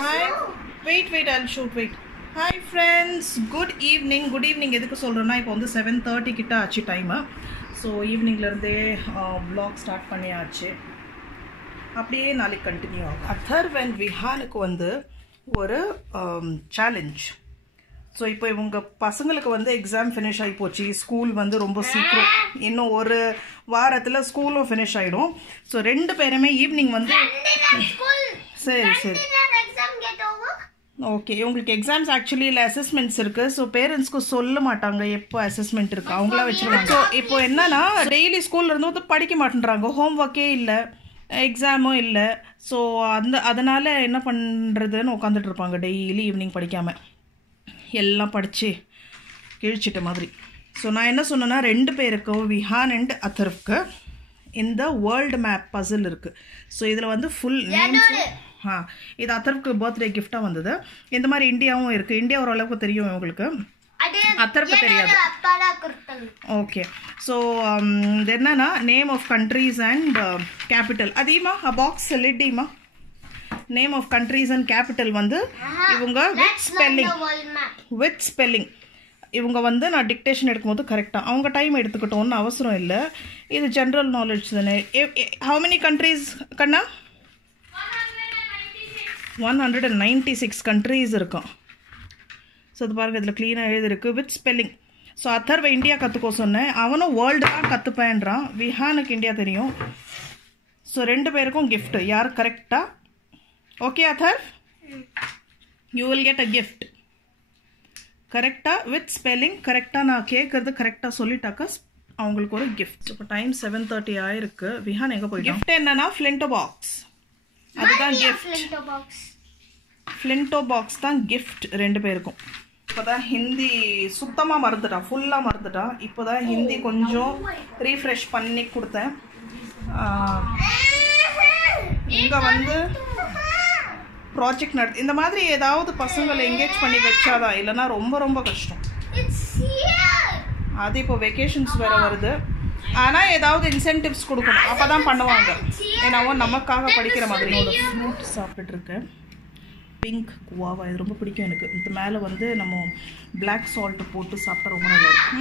Hi. Wait. I'll shoot. Wait. Hi friends. Good evening. எதுக்கு சொல்கிறேன்னா இப்போ வந்து 7:30 கிட்ட ஆச்சு டைமு. ஸோ ஈவினிங்லேருந்தே vlog ஸ்டார்ட் பண்ணியாச்சு. அப்படியே நாளைக்கு கண்டினியூ ஆகும். அத்தர்வ் அண்ட் விஹானுக்கு வந்து ஒரு சேலஞ்ச். ஸோ இப்போ இவங்க பசங்களுக்கு வந்து எக்ஸாம் ஃபினிஷ் ஆகி போச்சு. ஸ்கூல் வந்து ரொம்ப சீக்கிரம், இன்னும் ஒரு வாரத்தில் ஸ்கூலும் ஃபினிஷ் ஆகிடும். ஸோ ரெண்டு பேருமே ஈவினிங் வந்து சரி ஓகே. இவங்களுக்கு எக்ஸாம்ஸ் ஆக்சுவலி இல்லை, அசஸ்மெண்ட்ஸ் இருக்குது. ஸோ பேரண்ட்ஸ்க்கு சொல்ல மாட்டாங்க எப்போ அசஸ்மெண்ட் இருக்குது, அவங்களா வச்சுருவாங்க. ஸோ இப்போ என்னன்னா டெய்லி ஸ்கூலில் இருந்து வந்து படிக்க மாட்டேன்றாங்க, ஹோம் ஒர்க்கே இல்லை, எக்ஸாமும் இல்லை. ஸோ அதனால் என்ன பண்ணுறதுன்னு உட்காந்துட்டு இருப்பாங்க டெய்லி ஈவினிங் படிக்காமல், எல்லாம் படித்து கிழிச்சிட்ட மாதிரி. ஸோ நான் என்ன சொன்னேன்னா ரெண்டு பேருக்கும், விஹான் அண்ட் அத்தர்வுக்கு இந்த வேர்ல்டு மேப் பசில் இருக்குது. ஸோ இதில் வந்து ஃபுல் நேம்ஸ், இது அத்தர்வுக்கு பர்த்டே கிஃப்டாக வந்தது. இந்த மாதிரி இந்தியாவும் இருக்குது. இந்தியா ஓரளவுக்கு தெரியும் உங்களுக்கு, அத்தர்வுக்கு தெரியாது. ஓகே. ஸோ இது என்னன்னா name of countries and capital. அதிகமா பாக்ஸ் லிட்டிமா name of countries and capital வந்து இவங்க வித் ஸ்பெல்லிங் இவங்க வந்து நான் டிக்டேஷன் எடுக்கும்போது கரெக்டாக அவங்க டைம் எடுத்துக்கிட்டோன்னு அவசரம் இல்லை. இது ஜென்ரல் நாலேஜ் தானே. ஹவு மெனி கண்ட்ரீஸ் கண்ணா? 196 கண்ட்ரீஸ் இருக்கும். ஸோ அது பாருங்கள், இதில் க்ளீனாக எழுதிருக்கு வித் ஸ்பெல்லிங். ஸோ அத்தர்வை இந்தியா கற்றுக்கோ சொன்னேன், அவனும் வேர்ல்டு தான் கற்றுப்பேன்றான். விஹானுக்கு இந்தியா தெரியும். ஸோ ரெண்டு பேருக்கும் கிஃப்ட். யார் கரெக்டாக? ஓகே அத்தர், you will get a gift. கரெக்டாக வித் ஸ்பெல்லிங் கரெக்டாக நான் கேட்குறது கரெக்டாக சொல்லிட்டாக்கா அவங்களுக்கு ஒரு கிஃப்ட். இப்போ டைம் 7:30 ஆயிருக்கு. விஹான் எங்கே போய் கிஃப்ட் என்னன்னா ஃப்ளின்டோ பாக்ஸ், அதுதான் கிஃப்ட். ஃப்ளின்டோ பாக்ஸ் தான் கிஃப்ட் ரெண்டு பேருக்கும். இப்போதான் ஹிந்தி சுத்தமாக மறந்துட்டான், ஃபுல்லாக மறந்துட்டான். இப்போதான் ஹிந்தி கொஞ்சம் ரீஃப்ரெஷ் பண்ணி கொடுத்தேன். இங்கே வந்து ப்ராஜெக்ட் நடத்து, இந்த மாதிரி ஏதாவது பசங்களை என்கேஜ் பண்ணி வச்சாதான், இல்லைன்னா ரொம்ப ரொம்ப கஷ்டம். அது இப்போ வெக்கேஷன்ஸ் வேறு வருது, ஆனால் ஏதாவது இன்சென்டிவ்ஸ் கொடுக்கணும், அப்போ தான் பண்ணுவாங்க. ஏன்னாவோ நமக்காக படிக்கிற மாதிரி. ஃப்ரூட் சாப்பிட்டுருக்கேன், பிங்க் குவாவா, இது ரொம்ப பிடிக்கும் எனக்கு. இது மேலே வந்து நம்ம பிளாக் சால்ட் போட்டு சாப்பிட்டா ரொம்ப நல்லா இருக்கும்.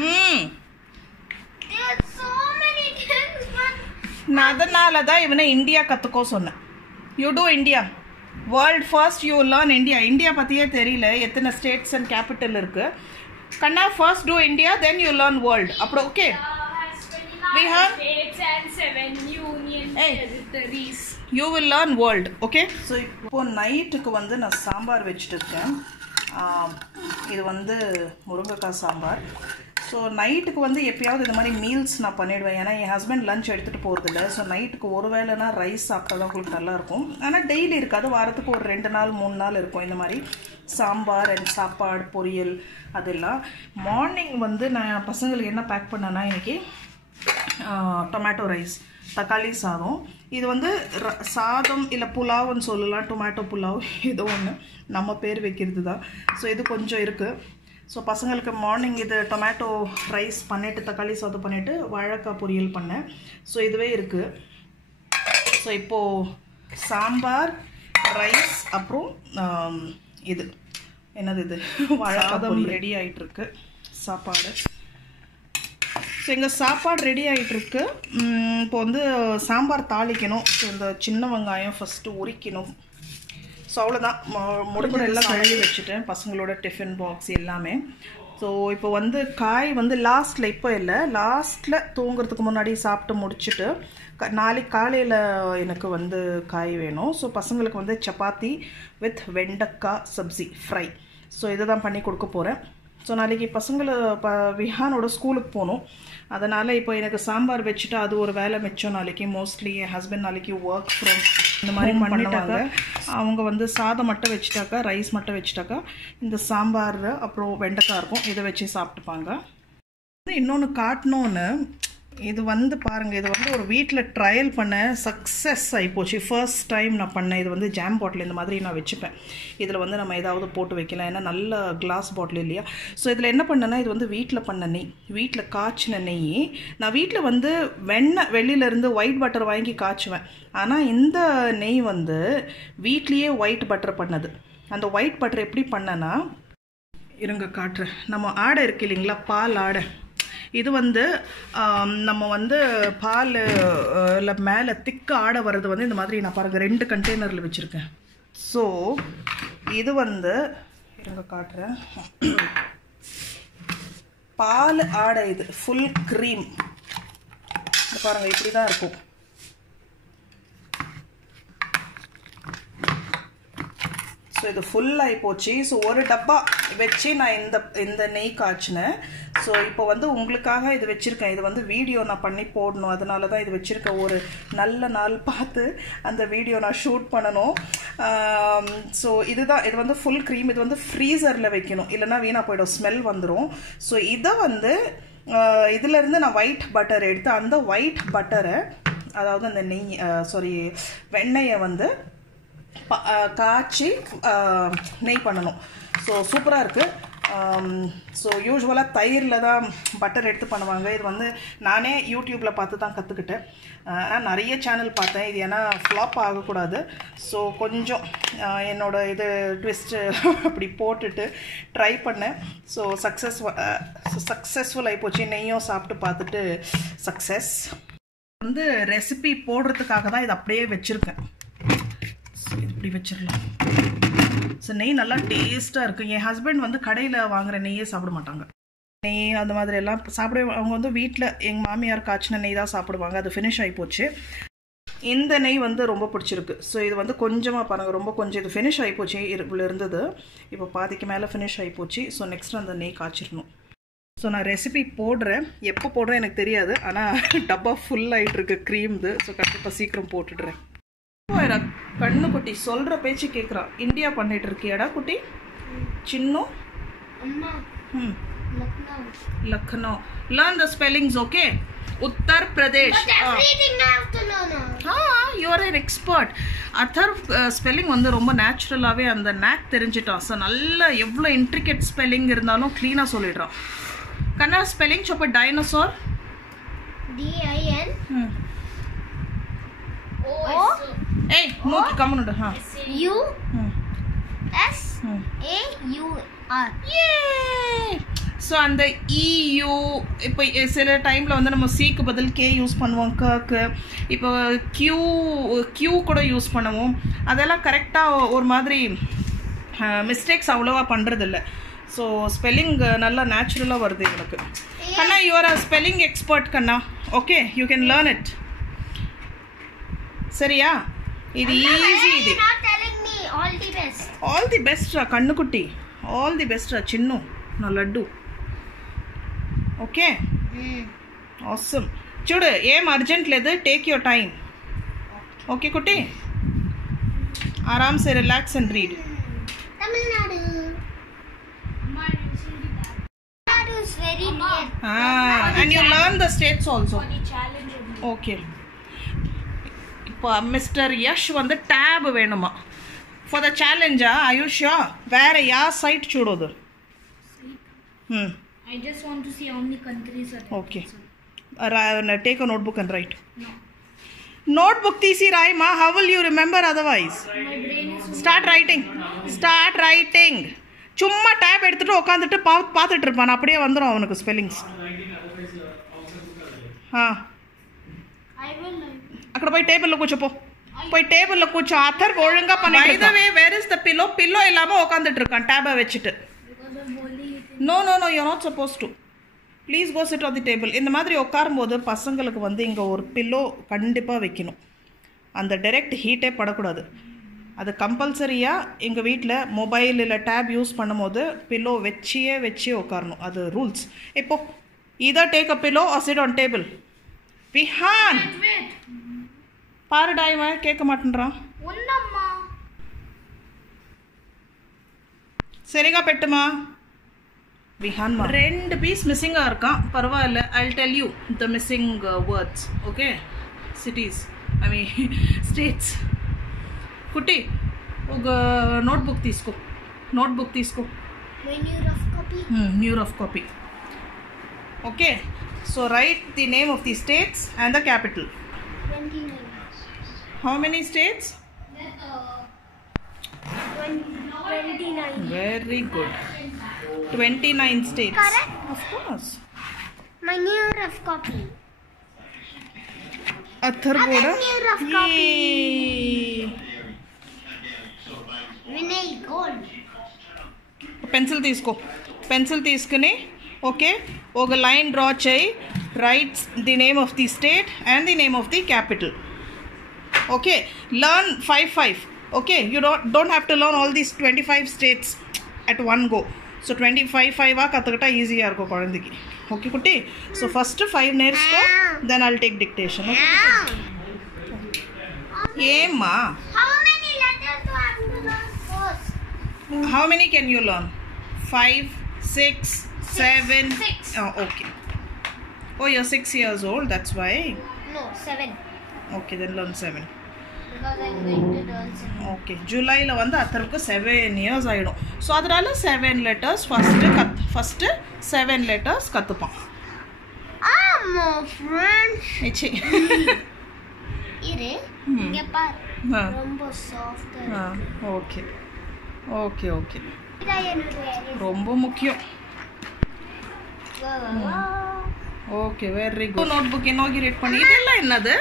நான் அதனால தான் இவனை இந்தியா கற்றுக்கோ சொன்னேன். You do India, world first you learn India. India பற்றியே தெரியல, எத்தனை ஸ்டேட்ஸ் அண்ட் கேபிட்டல் இருக்குது. கண்ணா first do India, then you learn world. அப்புறம் okay you will learn world. Okay. So இப்போ நைட்டுக்கு வந்து நான் சாம்பார் வச்சுட்டு இருக்கேன். இது வந்து முருங்கைக்காய் சாம்பார். ஸோ நைட்டுக்கு வந்து எப்பயாவது இந்த மாதிரி மீல்ஸ் நான் பண்ணிவிடுவேன், ஏன்னா என் ஹஸ்பண்ட் லஞ்ச் எடுத்துகிட்டு போகிறதில்ல. ஸோ நைட்டுக்கு ஒரு வேளைனா ரைஸ் சாப்பிட்டா தான் உங்களுக்கு நல்லாயிருக்கும். ஆனால் டெய்லி இருக்காது, வாரத்துக்கு ஒரு 2 நாள் 3 நாள் இருக்கும் இந்த மாதிரி சாம்பார் அண்ட் சாப்பாடு பொரியல் அதெல்லாம். மார்னிங் வந்து நான் பசங்களுக்கு என்ன பேக் பண்ணேன்னா இன்றைக்கி டொமேட்டோ ரைஸ், தக்காளி சாதம். இது வந்து சாதம் இல்லை புலாவ்னு சொல்லலாம், டொமேட்டோ புலாவ், ஏதோ ஒன்று நம்ம பேர் வைக்கிறது தான். ஸோ இது கொஞ்சம் இருக்குது. ஸோ பசங்களுக்கு மார்னிங் இது டொமேட்டோ ரைஸ் பண்ணிவிட்டு தக்காளி சாதம் பண்ணிவிட்டு வாழைக்காய் பொரியல் பண்ணேன். ஸோ இதுவே இருக்குது. ஸோ இப்போது சாம்பார் ரைஸ் அப்புறம் இது என்னது இது வாழைக்காய் ரெடி ஆகிட்டுருக்கு சாப்பாடு. ஸோ எங்கள் சாப்பாடு ரெடி ஆகிட்டுருக்கு. இப்போ வந்து சாம்பார் தாளிக்கணும். ஸோ இந்த சின்ன வெங்காயம் ஃபஸ்ட்டு உரிக்கணும். ஸோ அவ்வளோதான், முடிஞ்சு எல்லாம் கழுவி வச்சுட்டேன், பசங்களோட டிஃபன் பாக்ஸ் எல்லாமே. ஸோ இப்போ வந்து காய் வந்து லாஸ்ட்டில், இப்போ இல்லை லாஸ்ட்டில் தூங்குறதுக்கு முன்னாடி சாப்பிட்டு முடிச்சுட்டு நாளைக்கு காலையில் எனக்கு வந்து காய் வேணும். ஸோ பசங்களுக்கு வந்து சப்பாத்தி வித் வெண்டைக்காய் சப்ஜி ஃப்ரை. ஸோ இதை தான் பண்ணி கொடுக்க போகிறேன். ஸோ நாளைக்கு பசங்களை விஹானோட ஸ்கூலுக்கு போகணும். அதனால் இப்போ எனக்கு சாம்பார் வச்சுட்டா அது ஒரு வேலை மிச்சம். நாளைக்கு மோஸ்ட்லி என் ஹஸ்பண்ட் நாளைக்கு ஒர்க் ஃப்ரம் இந்த மாதிரி பண்ணிட்டாங்க. அவங்க வந்து சாதம் மட்டும் வச்சுட்டாக்கா, ரைஸ் மட்டும் வச்சுட்டாக்கா, இந்த சாம்பார் அப்புறம் வெண்டைக்காய் இருக்கும், இதை வச்சு சாப்பிட்டுப்பாங்க. இன்னொன்று காட்டணுன்னு, இது வந்து பாருங்கள், இது வந்து ஒரு வீட்டில் ட்ரையல் பண்ண சக்ஸஸ் ஆகிப்போச்சு. ஃபர்ஸ்ட் டைம் நான் பண்ணேன். இது வந்து ஜாம் பாட்டில் இந்த மாதிரி நான் வச்சுப்பேன். இதில் வந்து நம்ம ஏதாவது போட்டு வைக்கலாம், ஏன்னா நல்ல கிளாஸ் பாட்டில் இல்லையா. ஸோ இதில் என்ன பண்ணேன்னா, இது வந்து வீட்டில் பண்ண நெய், வீட்டில் காய்ச்சின நெய். நான் வீட்டில் வந்து வெண்ணெய் வெளியிலேருந்து ஒயிட் பட்டர் வாங்கி காய்ச்சுவேன். ஆனால் இந்த நெய் வந்து வீட்லேயே ஒயிட் பட்டர் பண்ணது. அந்த ஒயிட் பட்டர் எப்படி பண்ணேன்னா, இருங்க காட்டுறேன். நம்ம ஆடை இருக்கு இல்லைங்களா, பால் ஆடை. இது வந்து நம்ம வந்து பால் மேலே திக்கு ஆடை வர்றது வந்து இந்த மாதிரி நான் பாருங்கள் 2 கண்டெய்னரில் வச்சுருக்கேன். ஸோ இது வந்து இருங்க காட்டுறேன். பால் ஆடை, இது ஃபுல் க்ரீம் பாருங்கள், இப்படி தான் இருக்கும். ஸோ இது ஃபுல்லாகி போச்சு. ஸோ ஒரு டப்பா வச்சு நான் இந்த நெய் காய்ச்சினேன். ஸோ இப்போ வந்து உங்களுக்காக இது வச்சுருக்கேன். இது வந்து வீடியோ நான் பண்ணி போடணும், அதனால தான் இது வச்சுருக்கேன். ஒரு நல்ல நாள் பார்த்து அந்த வீடியோ நான் ஷூட் பண்ணணும். ஸோ இதுதான், இது வந்து ஃபுல் க்ரீம். இது வந்து ஃப்ரீசரில் வைக்கணும், இல்லைனா வீணாக போய்டும், ஸ்மெல் வந்துடும். ஸோ இதை வந்து இதிலேருந்து நான் ஒயிட் பட்டர் எடுத்து, அந்த ஒயிட் பட்டரை, அதாவது அந்த நெய் வெண்ணெயை வந்து காய்ச்சி நெய் பண்ணணும். ஸோ சூப்பராக இருக்குது. ஸோ யூஸ்வலாக தயிரில் தான் பட்டர் எடுத்து பண்ணுவாங்க. இது வந்து நானே யூடியூப்பில் பார்த்து தான் கற்றுக்கிட்டேன். ஆனால் நிறைய சேனல் பார்த்தேன். இது ஏன்னா ஃப்ளாப் ஆகக்கூடாது, ஸோ கொஞ்சம் என்னோட இது ட்விஸ்ட்டு அப்படி போட்டுட்டு ட்ரை பண்ணேன். ஸோ சக்ஸஸ்ஃபுல் ஆகிப்போச்சு. நெய்யும் சாப்பிட்டு பார்த்துட்டு சக்ஸஸ். வந்து ரெசிபி போடுறதுக்காக தான் இது அப்படியே வச்சுருக்கேன். இப்படி வச்சிடலாம். ஸோ நெய் நல்லா டேஸ்ட்டாக இருக்குது. என் ஹஸ்பண்ட் வந்து கடையில் வாங்குகிற நெய்யே சாப்பிட மாட்டாங்க. நெய் அந்த மாதிரி எல்லாம் சாப்பிட, அவங்க வந்து வீட்டில் எங்கள் மாமியார் காய்ச்சின நெய் தான் சாப்பிடுவாங்க. அது ஃபினிஷ் ஆகி போச்சு. இந்த நெய் வந்து ரொம்ப பிடிச்சிருக்கு. ஸோ இது வந்து கொஞ்சமாக பாருங்கள், ரொம்ப கொஞ்சம் இது ஃபினிஷ் ஆகி போச்சு. இவ்வளோ இருந்தது, இப்போ பாதிக்கு மேலே ஃபினிஷ் ஆகி போச்சு. ஸோ நெக்ஸ்ட் அந்த நெய் காய்ச்சிடணும். ஸோ நான் ரெசிபி போடுறேன், எப்போ போடுறேன் எனக்கு தெரியாது, ஆனால் டப்பா ஃபுல் ஆகிட்டு இருக்கு க்ரீம்து. ஸோ கண்டிப்பாக சீக்கிரம் போட்டுடுறேன். கண்ணு குட்டி சொல்ற பேச்சு கேக்குறா. இந்தியா பண்ணிட்டு இருக்கியாடா குட்டி? சின்னு Lucknow. learn the spellings, okay? Uttar Pradesh. You are an expert. Athar spelling வந்து ரொம்ப நேச்சுரலாவே அந்த நாக் தெரிஞ்சிட்டான். ஸோ நல்ல எவ்வளோ இன்ட்ரிகேட் ஸ்பெல்லிங் இருந்தாலும் க்ளீனாக சொல்லிடுறான். கண்ணா ஸ்பெல்லிங் சொப்ப dinosaur DIN Hey, no, come on. USAUR. Yay! So அந்த EU இப்போ சில டைமில் வந்து நம்ம சிக்கு பதில் கே யூஸ் பண்ணுவோம், கக்கு. இப்போ கியூ கூட யூஸ் பண்ணுவோம். அதெல்லாம் கரெக்டாக ஒரு மாதிரி மிஸ்டேக்ஸ் அவ்வளோவா பண்ணுறதில்ல. ஸோ ஸ்பெல்லிங் நல்லா நேச்சுரலாக வருது எனக்கு. கண்ணா, you are a spelling expert கண்ணா. Okay, you can learn it. சரியா? இது ஈஸி. இது all the best raw Kannukutti. All the best ரா சின்னு నా లడ్డు. Okay, awesome. చూడు, ఏం అర్జెంట్ లేదు, టేక్ యువర్ టైం. ఓకే కుట్టి, ఆరామ్ సే relax and read. Tamil Nadu is very near. And you learn the states also. Okay. இப்போ மிஸ்டர் யஷ் வந்து டேப் வேணுமா ஃபார் த சேலஞ்சா? ஆயுஷா வேற யா side చూడోదు. I just want to see how many countries are there. Okay. Take a notebook and write. No. Notebook తీసి రాయమా. How will you remember otherwise? My brain is Start writing. Start writing. சும்மா tape எடுத்துட்டு உட்காந்துட்டு பார்த்துட்டு இருப்பான். அப்படியே வந்துடும் அவனுக்கு spellings. అక్కడ పోయి టేబుల్లో కూర్చోపో. போய் டேபிளில் கூச்சோ. அத்தர் ஒழுங்காக பண்ணி. By the way, where is the pillow? Pillow இல்லாமல் உட்காந்துட்டு இருக்கான் டேபை வச்சுட்டு. No no no, you not supposed to. Please go sit on the table. இந்த மாதிரி உட்காரும்போது பசங்களுக்கு வந்து இங்கே ஒரு பில்லோ கண்டிப்பாக வைக்கணும். அந்த டைரெக்ட் ஹீட்டே படக்கூடாது. அது கம்பல்சரியாக எங்கள் வீட்டில் மொபைல் இல்லை டேப் யூஸ் பண்ணும்போது பில்லோ வச்சே உட்காரணும். அது ரூல்ஸ். இப்போ either take a pillow or sit on table. Vihan, wait. பாருடா, இவன் கேட்க மாட்டேன்றான். ஒன்னம்மா சரிகா பெட்டுமா. விஹான்மா 2 பீஸ் மிஸ்ஸிங்காக இருக்கான். பரவாயில்ல, I'll tell you the missing words. Okay, cities, I mean states. కుట్టి ఒక నోట్బుక్ తీసుకో. My new rough copy. New rough copy. Okay, so write the name of the states and the capital. 29. How many states? 29. Very good. 29 states. Correct. Of course. My new rough copy. Atharvoda. New rough copy. Yay. Vinay gold. Pencil తీసుకో. Pencil తీసుకుని okay ఒక line draw చేయి. Rights the name of the state and the name of the capital. Okay, learn 5 okay. You don't have to learn all these 25 states at one go. So 25 ಕತ್ತಕಟ ಈಸಿಯಾக இருக்கும் குழந்தைக்கு. Okay குட்டி, so first 5 நேர்ஸ்கோ, தென் I'll take dictation. ஏம்மா How many letters do I have to learn first? how many can you learn? 5, 6, 7. 6. Oh, okay. Oh, you're 6 years old, that's why. No, 7. Okay, then learn 7. Because I'm going to learn 7. Okay, ஜூலைல வந்து அத்தருக்கு 7 years ஆயிடும். So அதனால 7 letters first 7 letters கற்றுப்பான். ஆமா friends. ஏச்சி இரு இங்க பார், ரொம்ப சாஃப்ட்டா இருக்கு. ஓகே ஓகே ஓகே, இதான் என்னோட ரொம்ப முக்கியம். Okay, very good. Notebook inaugurate பண்ணி இதெல்லாம் என்னது?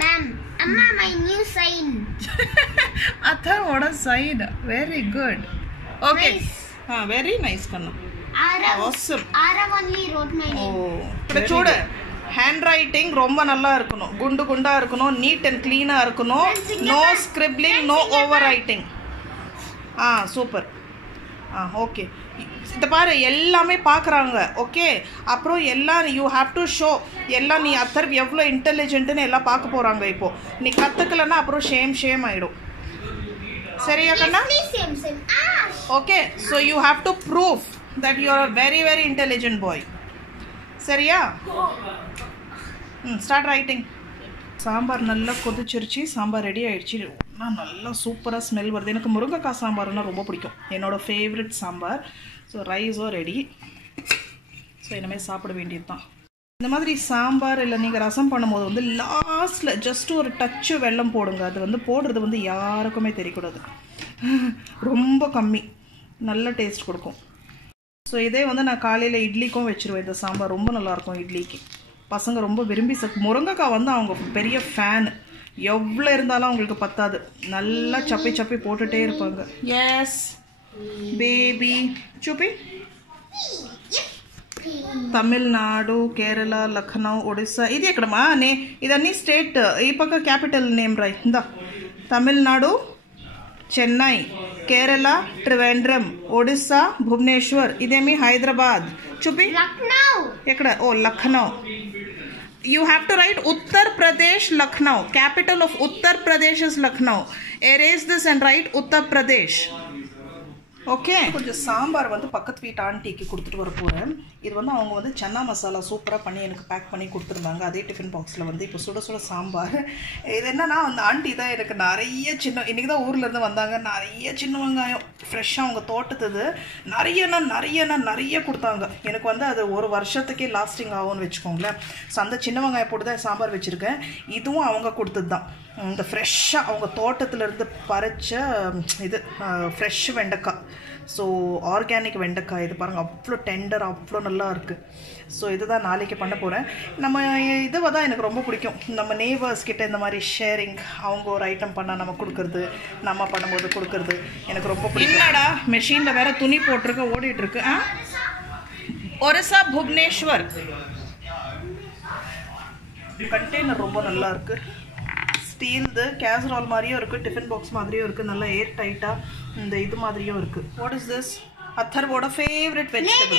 மேம், அம்மா my new sign. அத்தரோட side. Very good. Okay, Nice. Very nice கண்ணா. Awesome. Arav only wrote my oh, name. இப்படி சூடு. ஹேண்ட் ரைட்டிங் ரொம்ப நல்லா இருக்கணும், குண்டு குண்டா இருக்கணும், நீட் அண்ட் க்ளீனாக இருக்கணும், no scribbling, no overwriting. Super. Okay, இதை பாரு, எல்லாமே பார்க்குறாங்க. ஓகே, அப்புறம் எல்லாம் யூ ஹாவ் டு ஷோ. எல்லாம் நீ அத்தர் எவ்வளோ இன்டெலிஜென்ட்டுன்னு எல்லாம் பார்க்க போகிறாங்க. இப்போது நீ கற்றுக்கலன்னா அப்புறம் ஷேம் ஆகிடும். சரியா கண்ணா? Same. Okay, so you have to prove that you are very very intelligent boy. சரியா? Start writing. சாம்பார் நல்லா கொதிச்சிருச்சு, சாம்பார் ரெடி ஆகிடுச்சு. நல்லா சூப்பராக ஸ்மெல் வருது. எனக்கு முருங்கைக்காய் சாம்பார்னால் ரொம்ப பிடிக்கும், என்னோடய ஃபேவரட் சாம்பார். ஸோ ரைஸும் ரெடி. ஸோ இனிமேல் சாப்பிட வேண்டியது தான். இந்த மாதிரி சாம்பார் இல்லை நீங்கள் ரசம் பண்ணும்போது வந்து லாஸ்ட்டில் ஜஸ்ட்டு ஒரு டச்சு வெல்லம் போடுங்க. அது வந்து போடுறது வந்து யாருக்குமே தெரியக்கூடாது, ரொம்ப கம்மி, நல்ல டேஸ்ட் கொடுக்கும். ஸோ இதே வந்து நான் காலையில் இட்லிக்கும் வச்சுருவேன். இந்த சாம்பார் ரொம்ப நல்லாயிருக்கும் இட்லிக்கு. பசங்க ரொம்ப விரும்பி முருங்கைக்காய் வந்து அவங்க பெரிய ஃபேன். எவ்வளோ இருந்தாலும் அவங்களுக்கு பத்தாது, நல்லா சப்பி போட்டுகிட்டே இருப்பாங்க. எஸ் பேபி చూపి. తమిళనాడు, కేరళ, లఖనౌ, ఒడిస్సా. ఇది ఎక్కడమ్మా? ఇదన్నీ స్టేట్. ఈ పక్క క్యాపిటల్ నేమ్ రాయి. ఇందా తమిళనాడు చెన్నై, కేరళ ట్రివేండ్రం, ఒడిస్సా భువనేశ్వర్. ఇదేమి హైదరాబాద్. చూపి. Lucknow. ఎక్కడ? ఓ లఖనౌ. You have to write Uttar Pradesh, Lucknow. Capital of Uttar Pradesh is Lucknow. Erase this and write Uttar Pradesh. Okay, கொஞ்சம் சாம்பார் வந்து பக்கத்து வீட்டு ஆண்டிக்கு கொடுத்துட்டு வர போகிறேன். இது வந்து அவங்க வந்து சன்னா மசாலா சூப்பராக பண்ணி எனக்கு பேக் பண்ணி கொடுத்துருந்தாங்க. அதே டிஃபன் பாக்ஸில் வந்து இப்போ சுட சுட சாம்பார். இது என்னன்னா, அந்த ஆண்டி தான் எனக்கு நிறைய இன்றைக்கி தான் ஊர்லேருந்து வந்தாங்க. நிறைய சின்ன வெங்காயம் ஃப்ரெஷ்ஷாக அவங்க தோட்டத்துது நிறைய கொடுத்தாங்க. எனக்கு வந்து அது ஒரு வருஷத்துக்கே லாஸ்டிங் ஆகும்னு வச்சுக்கோங்களேன். ஸோ அந்த சின்ன வெங்காயம் போட்டு தான் சாம்பார் வச்சுருக்கேன். இதுவும் அவங்க கொடுத்தது தான். இந்த ஃப்ரெஷ்ஷாக அவங்க தோட்டத்துலேருந்து பறித்த இது ஃப்ரெஷ் வெண்டைக்காய். ஸோ ஆர்கானிக் வெண்டைக்காய். இது பாருங்கள், அவ்வளோ டெண்டர், அவ்வளோ நல்லா இருக்குது. ஸோ இதுதான் நாளைக்கு பண்ண போகிறேன். நம்ம இதுவை தான் எனக்கு ரொம்ப பிடிக்கும். நம்ம நேபர்ஸ் கிட்ட இந்த மாதிரி ஷேரிங், அவங்க ஒரு ஐட்டம் பண்ணால் நம்ம கொடுக்குறது, நம்ம பண்ணும்போது கொடுக்குறது எனக்கு ரொம்ப பிடிக்கும். என்னடா மெஷினில் வேறு துணி போட்டிருக்க ஓடிட்டுருக்கு. ஒரிசா புவனேஸ்வர். கண்டெய்னர் ரொம்ப நல்லா இருக்குது. ஸ்டீல்து கேசரால் மாதிரியும் இருக்குது, டிஃபன் பாக்ஸ் மாதிரியும் இருக்குது, நல்லா ஏர் டைட்டாக இந்த இது மாதிரியும் இருக்குது. What is this? அத்தர்வோட favourite vegetable.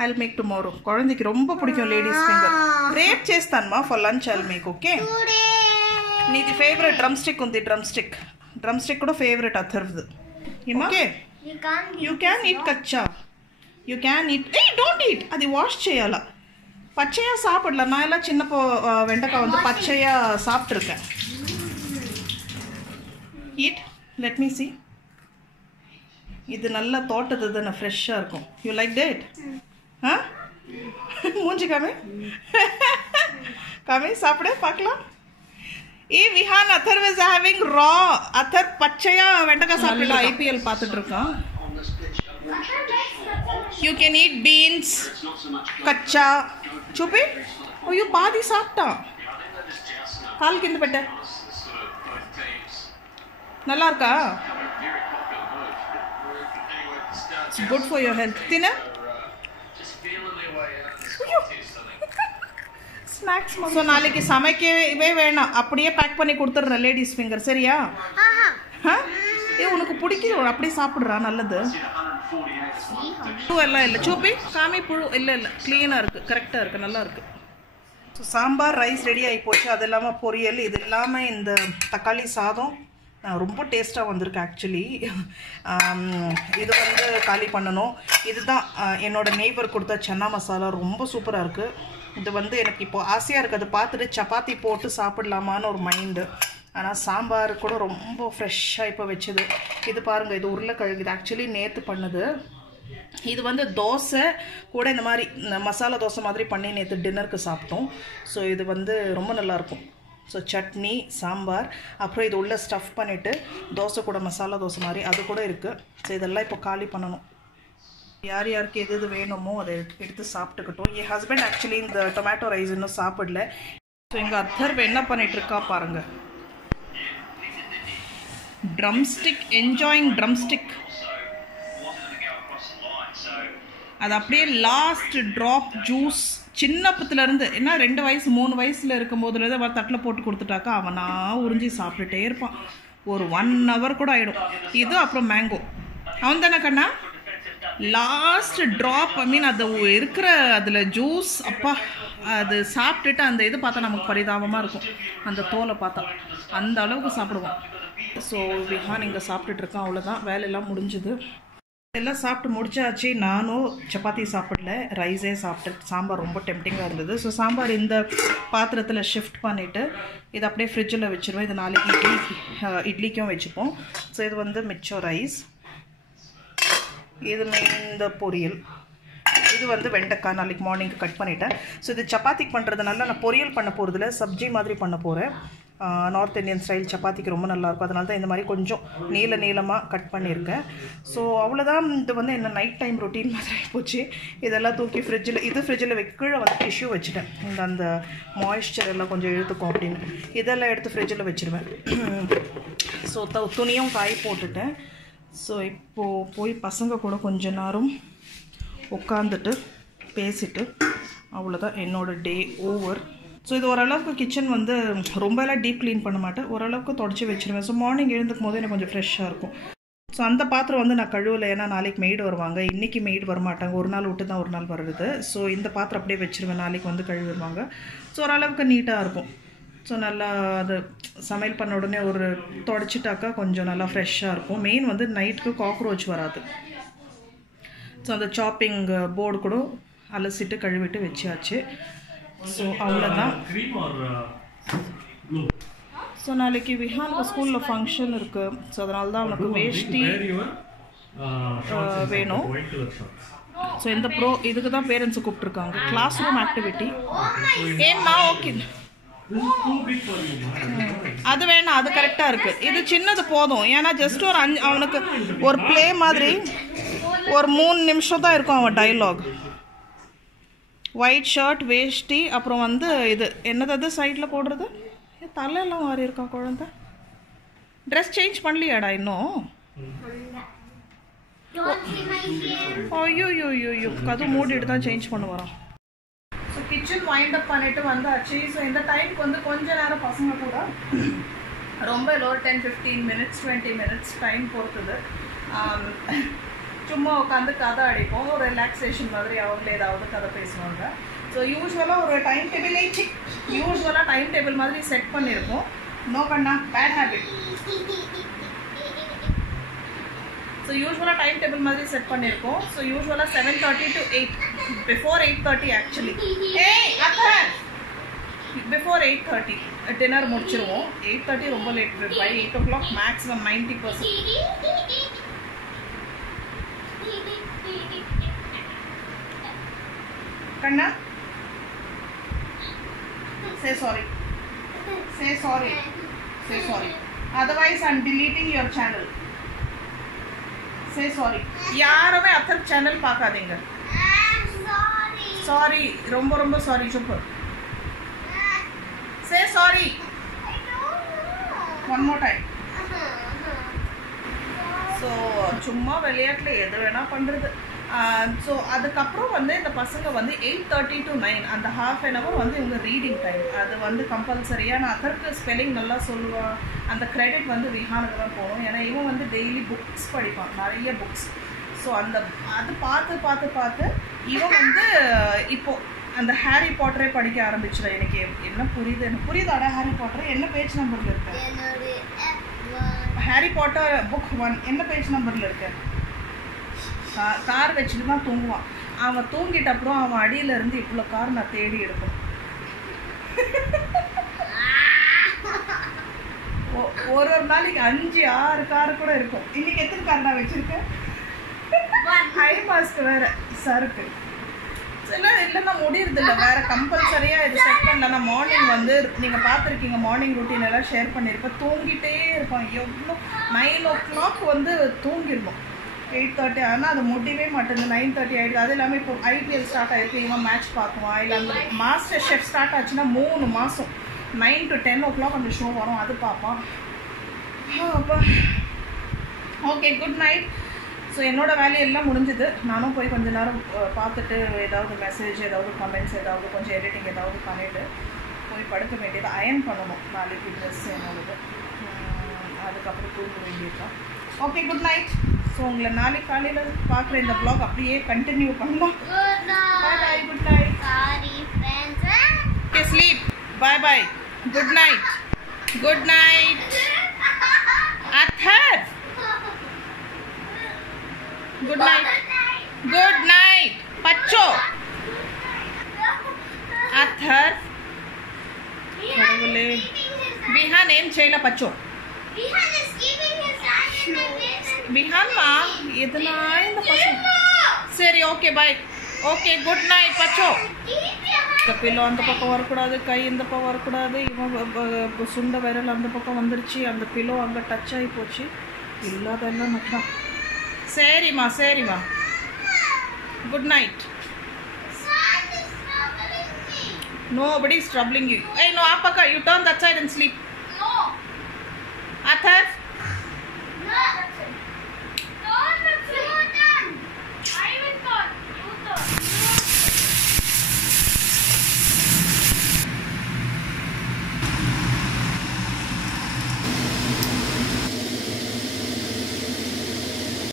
I will make tomorrow. குழந்தைக்கு ரொம்ப பிடிக்கும் லேடிஸ் ஃபிங்கர். రేపు చేస్తానమ్మా for lunch. I will make. Okay, నీది ఫేవరెట్ డ్రమ్ స్టిక్ ఉంది. డ్రమ్ స్టిక్ కూడా ఫేవరెట్ అథర్వ్ది. Okay, You can't. You can eat kacha. You can eat. Hey, don't eat. అది వాష్ చేయాలా பச்சையா சாப்பிடல நான் எல்லாம் சின்னப்போ வெண்டைக்காய் வந்து பச்சையா சாப்பிட்டுருக்கேன் eat let me see இது நல்லா தோட்டத்து தானே ஃப்ரெஷ்ஷாக இருக்கும் யூ லைக் டேட் ஆ மூஞ்சி காமி காமி சாப்பிட பார்க்கலாம் ஏ விஹான் அத்தர் இஸ் ஹேவிங் ரா அத்தர் பச்சையா வெண்டைக்காய் சாப்பிடல ஐபிஎல் பார்த்துட்டு இருக்கான் யூ கேன் ஈட் பீன்ஸ் கச்சா చూపి ஐயோ பாதி சாப்பிட்டான் கால் கிண்டு பெட்ட நல்லா இருக்கா It's good for your health. Tina? Snacks. So நாளைக்கு சமைக்கவே வேணாம் அப்படியே பேக் பண்ணி கொடுத்துட்றேன் லேடிஸ் ஃபிங்கர் சரியா உனக்கு பிடிக்குது அப்படியே சாப்பிட்றா நல்லது புழு எல்லாம் இல்லை சூப்பி காமி புழு இல்லை க்ளீனாக இருக்குது கரெக்டாக இருக்குது நல்லா இருக்குது ஸோ சாம்பார் ரைஸ் ரெடி ஆகி போச்சு அது இல்லாமல் பொரியல் இது இல்லாமல் இந்த தக்காளி சாதம் ரொம்ப டேஸ்ட்டாக வந்திருக்கு ஆக்சுவலி இது வந்து காலி பண்ணணும் இதுதான் என்னோடய நெய்பர் கொடுத்த சன்னா மசாலா ரொம்ப சூப்பராக இருக்குது இது வந்து எனக்கு இப்போது ஆசையாக இருக்குது அதை பார்த்துட்டு சப்பாத்தி போட்டு சாப்பிடலாமான்னு ஒரு மைண்டு ஆனால் சாம்பார் கூட ரொம்ப ஃப்ரெஷ்ஷாக இப்போ வச்சுது இது பாருங்கள் இது உருளைக்கிழங்கு இது ஆக்சுவலி நேற்று பண்ணுது இது வந்து தோசை கூட இந்த மாதிரி மசாலா தோசை மாதிரி பண்ணி நேற்று டின்னருக்கு சாப்பிட்டோம் ஸோ இது வந்து ரொம்ப நல்லாயிருக்கும் ஸோ சட்னி சாம்பார் அப்புறம் இது உள்ள ஸ்டஃப் பண்ணிவிட்டு தோசை கூட மசாலா தோசை மாதிரி அது கூட இருக்குது ஸோ இதெல்லாம் இப்போ காலி பண்ணணும் யார் யாருக்கு எது எது வேணுமோ அதை எடுத்து சாப்பிட்டுக்கிட்டோம் என் ஹஸ்பண்ட் ஆக்சுவலி இந்த டொமேட்டோ ரைஸ் இன்னும் சாப்பிடல ஸோ எங்கள் அத்தர்வு என்ன பண்ணிகிட்ருக்கா பாருங்கள் ட்ரம்ஸ்டிக் என்ஜாயிங் ட்ரம்ஸ்டிக் அது அப்படியே லாஸ்ட் ட்ராப் ஜூஸ் சின்னப்பத்துலேருந்து என்ன 2 வயசு 3 வயசில் இருக்கும் போதுலேருந்து அவன் தட்டில் போட்டு கொடுத்துட்டாக்கா அவனா உறிஞ்சி சாப்பிட்டுட்டே இருப்பான் ஒரு 1 hour கூட ஆகிடும் இது அப்புறம் மேங்கோ அவன் தானே கண்ணா லாஸ்ட் ட்ராப் ஐ மீன் அது இருக்கிற அதில் ஜூஸ் அப்பா அது சாப்பிட்டுட்டு அந்த இது பார்த்தா நமக்கு பரிதாபமாக இருக்கும் அந்த தோலை பார்த்தா அந்த அளவுக்கு சாப்பிடுவான் ஸோ விஹான் இங்கே சாப்பிட்டுட்ருக்கான் அவ்வளோதான் வேலையெல்லாம் முடிஞ்சுது எல்லாம் சாப்பிட்டு முடிச்சாச்சு நானும் சப்பாத்தி சாப்பிடல ரைஸே சாப்பிட்டு சாம்பார் ரொம்ப டெம்டிங்காக இருந்தது ஸோ சாம்பார் இந்த பாத்திரத்தில் ஷிஃப்ட் பண்ணிவிட்டு இது அப்படியே ஃப்ரிட்ஜில் வச்சுருவேன் இது நாளைக்கு இட்லிக்கும் வச்சுப்போம் ஸோ இது வந்து மிச்சம் ரைஸ் இது இந்த பொரியல் இது வந்து வெண்டைக்காய் நாளைக்கு மார்னிங்க்கு கட் பண்ணிட்டேன் ஸோ இது சப்பாத்திக்கு பண்ணுறதுனால நான் பொரியல் பண்ண போகிறதில்ல சப்ஜி மாதிரி பண்ண போகிறேன் நார்த் இந்தியன் ஸ்டைல் சப்பாத்திக்கு ரொம்ப நல்லாயிருக்கும் அதனால தான் இந்த மாதிரி கொஞ்சம் நீளமாக கட் பண்ணியிருக்கேன் ஸோ அவ்வளோதான் இது வந்து என்ன நைட் டைம் ரொட்டீன் மாதிரி போச்சு இதெல்லாம் தூக்கி ஃப்ரிட்ஜில் ஃப்ரிட்ஜில் கீழே வந்து டிஷ்யூ வச்சுட்டேன் அந்த மாய்ஸ்சர் எல்லாம் கொஞ்சம் இழுத்துக்கும் அப்படின்னு இதெல்லாம் எடுத்து ஃப்ரிட்ஜில் வச்சுருவேன் ஸோ துணியும் காய போட்டுட்டேன் ஸோ இப்போது போய் பசங்க கூட கொஞ்ச நேரம் உட்காந்துட்டு பேசிட்டு அவ்வளோதான் என்னோடய டே ஓவர் ஸோ இது ஓரளவுக்கு கிச்சன் வந்து ரொம்பலாம் டீப் க்ளீன் பண்ண மாட்டேன் ஓரளவுக்கு தொடச்சி வச்சுருவேன் ஸோ மார்னிங் எழுந்துக்கும் போது எனக்கு கொஞ்சம் ஃப்ரெஷ்ஷாக இருக்கும் ஸோ அந்த பாத்திரம் வந்து நான் கழுவலை ஏன்னா நாளைக்கு மெய்டு வருவாங்க இன்றைக்கி மெய்டு வரமாட்டாங்க ஒரு நாள் விட்டு தான் ஒரு நாள் வருது ஸோ இந்த பாத்திரம் அப்படியே வச்சுருவேன் நாளைக்கு வந்து கழுவிடுவாங்க ஸோ ஓரளவுக்கு நீட்டாக இருக்கும் ஸோ நல்லா அது சமையல் பண்ண உடனே ஒரு தொடச்சிட்டாக்கா கொஞ்சம் நல்லா ஃப்ரெஷ்ஷாக இருக்கும் மெயின் வந்து நைட்டுக்கு காக்ரோச் வராது ஸோ அந்த சாப்பிங் போர்டு கூட அலசிட்டு கழுவிட்டு வச்சாச்சு ஸோ அவ்வளோதான் ஸோ நாளைக்கு விஹானுக்கு ஸ்கூலில் ஃபங்க்ஷன் இருக்குது ஸோ அதனால தான் அவனுக்கு வேஷ்டி வேணும் ஸோ இந்த இதுக்கு தான் பேரண்ட்ஸை கூப்பிட்ருக்காங்க கிளாஸ் ரூம் ஆக்டிவிட்டி ஏன்னா ஓகே அது வேணாம் அது கரெக்டாக இருக்குது இது சின்னது போதும் ஏன்னா ஜஸ்ட் ஒரு அவனுக்கு ஒரு ப்ளே மாதிரி ஒரு 3 நிமிஷம் தான் இருக்கும் அவன் டைலாக் ஒயிட் ஷர்ட் வேஷ்டி அப்புறம் வந்து இது என்னது சைடில் போடுறது தலையெல்லாம் மாறி இருக்கா குழந்தை ட்ரெஸ் சேஞ்ச் பண்ணலையாடா இன்னும் ஐயோ கது மூடிட்டு தான் சேஞ்ச் பண்ண வரோம் ஸோ கிச்சன் வைண்ட் அப் பண்ணிட்டு வந்தாச்சு ஸோ இந்த டைமுக்கு வந்து கொஞ்ச நேரம் பசங்க கூட ரொம்ப இல்லை ஒரு 10-15 minutes 20 minutes டைம் பொறுத்துது சும்மா உட்காந்து கதை அடிப்போம் ஒரு ரிலாக்ஸேஷன் மாதிரி அவங்களே ஏதாவது கதை பேசுவாங்க ஸோ யூஸ்வலாக ஒரு டைம் டேபிள் மாதிரி செட் பண்ணியிருப்போம் நோ கண்ணா பேட் ஹேபிட் ஸோ யூஸ்வலாக டைம் டேபிள் மாதிரி செட் பண்ணியிருக்கோம். ஸோ யூஸ்வலாக 7:30 to 8, before 8:30 actually. Before 8:30 dinner முடிச்சிருவோம். 8:30 ரொம்ப லேட். By 8 o'clock maximum 90%. கண்ணா say sorry. Say sorry. Say sorry. Otherwise I'm deleting your channel. Say sorry. யாருமே அத்தர் சேனல் பார்க்காதீங்க. சாரி, ரொம்ப ரொம்ப sorry. Super. Say sorry. One more time. So சும்மா விளையாட்டில் எது வேணால் பண்ணுறது. ஸோ அதுக்கப்புறம் வந்து இந்த பசங்க வந்து 8:30 to 9 அந்த half an hour வந்து இவங்க ரீடிங் டைம். அது வந்து கம்பல்சரியாக. நான் அதற்கு ஸ்பெல்லிங் நல்லா சொல்லுவான். அந்த கிரெடிட் வந்து விஹானுக்கு தான் போகணும். ஏன்னா இவன் வந்து டெய்லி புக்ஸ் படிப்பான், நிறைய புக்ஸ். ஸோ அது பார்த்து இவன் வந்து இப்போது அந்த ஹாரி பாட்டரே படிக்க ஆரம்பிச்சிடும். எனக்கு என்ன புரியுது, எனக்கு புரியுதாடா ஹாரி பாட்டர்? என்ன பேஜ் நம்பரில் இருக்கு ஹாரி பாட்டர் புக் 1? என்ன பேஜ் நம்பரில் இருக்கு? கார் வச்சுட்டு தான் தூங்குவான். அவன் தூங்கிட்ட அப்புறம் அவன் அடியிலேருந்து இவ்வளோ கார் நான் தேடி எடுப்பேன். ஒரு நாளைக்கு 5-6 கார் கூட இருக்கும். இன்னைக்கு எத்தனை கார் நான் வச்சுருக்கேன்? ஹை மாஸ்க் வேறு சருக்கு இல்லைன்னா முடியறது இல்லை. வேறு கம்பல்சரியாக இது செட் பண்ணலன்னா மார்னிங் வந்து நீங்கள் பார்த்துருக்கீங்க, மார்னிங் ரொட்டீன் எல்லாம் ஷேர் பண்ணியிருப்பேன். தூங்கிட்டே இருப்பான். எவ்வளோ 9 o'clock வந்து தூங்கிடணும். 8:30 ஆனால் அது முடியவே மாட்டேங்குது. 9:30 ஆகிடுது. அது இல்லாமல் இப்போ IPL ஸ்டார்ட் ஆகிருக்கு. இவன் மேட்ச் பார்க்குவான். இல்லை அந்த மாஸ்டர் ஷெஃப் ஸ்டார்ட் ஆச்சுன்னா 3 மாதம் 9 to 10 o'clock அந்த ஷோ வரும். அது பார்ப்பான். அப்போ ஓகே, குட் நைட். ஸோ என்னோடய வேலையெல்லாம் முடிஞ்சுது. நானும் போய் கொஞ்ச நேரம் பார்த்துட்டு ஏதாவது மெசேஜ், ஏதாவது கமெண்ட்ஸ், ஏதாவது கொஞ்சம் எடிட்டிங் ஏதாவது பண்ணிவிட்டு போய் படுக்க வேண்டியது. அயன் பண்ணணும் நாளைக்கு ட்ரெஸ் என்னோடது. அதுக்கப்புறம் தூங்க வேண்டியதுதான். Okay, good night. ஸோ உங்களை நாளைக்கு காலையில் பார்க்குற இந்த vlog அப்படியே கண்டினியூ பண்ணலாம். Bye bye, good night. Okay, sleep. Bye bye, good night. Good night. Athar, good night. Good night పచ్చో. అథర్ బిహాన్ ఏం చేయలే పచ్చో. బిహాన్ మా ఎదునా సరే. Okay bye. Okay, good night பச்சோ. இந்த பில்லோ அந்த பக்கம் வரக்கூடாது, கை இந்த பக்கம் வரக்கூடாது. இவன் சுண்ட விரல் அந்த பக்கம் வந்துருச்சு. அந்த பில்லோ அங்கே டச் ஆகி போச்சு. இல்லாதெல்லாம் நட்டா. சரிம்மா சரிம்மா, good night. Nobody is troubling you. Hey, no, Apaka, you turn that side and sleep. No. Athar.